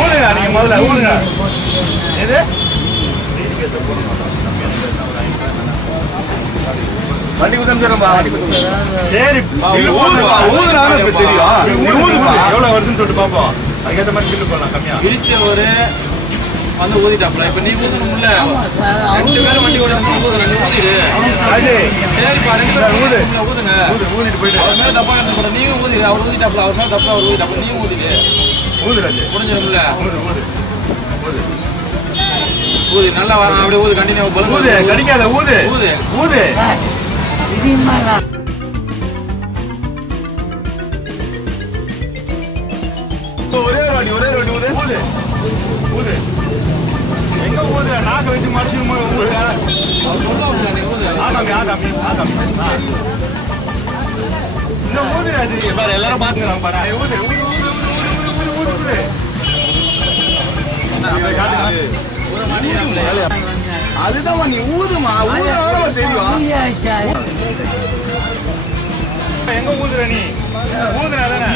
ஊதுங்க நீங்க முதல்ல ஊதுங்க. எது வண்டி குத்தம்பா சரி ஊதுனா தெரியும். எவ்வளவு வருதுன்னு சொல்லிட்டு பாப்போம். அதுக்கேற்ற மாதிரி பில்லு போடலாம். கம்மியா இடிச்ச ஒரு வந்து ஊதிட்டாப்ல. இப்ப நீ ஊதணும்ல, 2 பேரும் வண்டி ஓட ஊதிடு. சரிப்பா, 2 பேரும் ஊதுங்க. ஊதிட்டு போயிட்டு அவர் மேல தப்பா எடுத்து நீங்க ஊதிடு. அவர் ஊதிட்டாப்ல, அவர் மேல தப்பா அவர் ஊதிட்டாப்ல, நீங்க ஊதிடு. ஊதுறாரு முடிஞ்சிடும்ல. ஊது ஊது ஊது ஊதி நல்லா வர அப்படியே ஊது. கண்டினியூ ஊது. கடிக்காத ஊது ஊது ஊது. ஒரே வாடி ஊது ஊது ஊது. எங்க ஊது? நாக்க வச்சு மடிச்சு ஊது. ஆகாமி ஆகாமி ஆகாமி. இன்னும் ஊதுறாது பாரு. எல்லாரும் பாத்துக்கிறாங்க பாரு. ஊது ஊது ஊது ஊது ஊது ஊது ஊது. அதுதான் நீ ஊதுமா. ஊதுனாலும் தெரியும். எங்க ஊதுற நீ? ஊதுனா தானே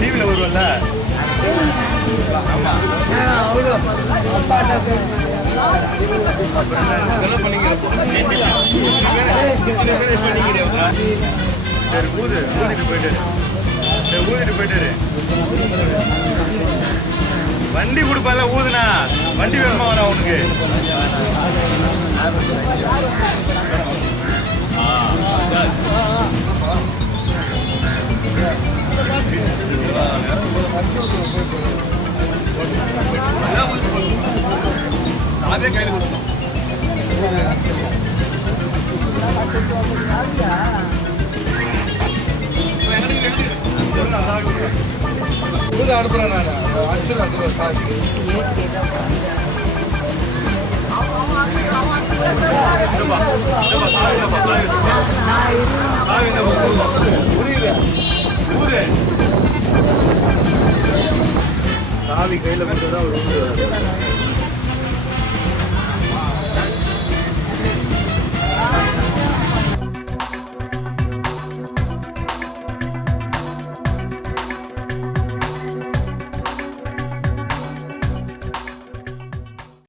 டிவில வருவல்ல. ஆமா சரி ஊது. ஊதிட்டு போயிட்டு வண்டி கொடுப்பால. ஊதுனா வண்டி வேணுமா வேணா உனக்கு? அதே கையில் கொடுத்தோம். அனுப்புறேன் நான். சாவி கையில கொடுத்தா